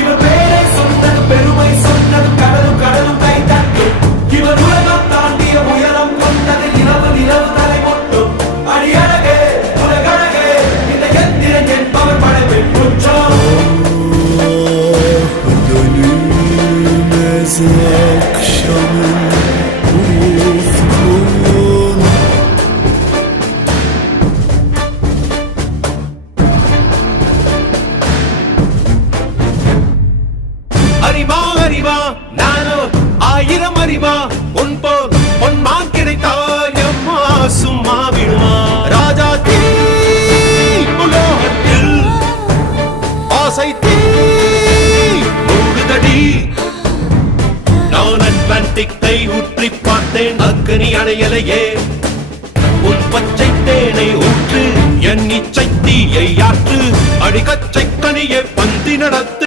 இவர் பேரை சொன்னது பெருமை சொன்னது கடலும் கடலும் கை தட்டும் இவர் உலகம் தாண்டிய உயரம் கொண்டது இரவு நிலவு தலை மொட்டும் அடியழகே உலகழகே இந்த எந்திரன் என்பவர் படைப்பின் குற்றம் akşamın ufkun அறிவா அறிவா நானோ ஆயிரம் அறிவா உன் போல் பொன்மான் கிடைத்தாய் அம்மா சும்மா விடுமா ராஜா தீ உலோகத்தில் ஆசை தீ மூடுதடி நான் அட்லாண்டிக்கை ஊற்றி பார்த்தேன் அக்கனி அணையலையே உன் பச்சை தேனை ஊற்று என் இச்சை தீயை ஆற்று அடிக்கச்சை கனியை பந்தி நடத்து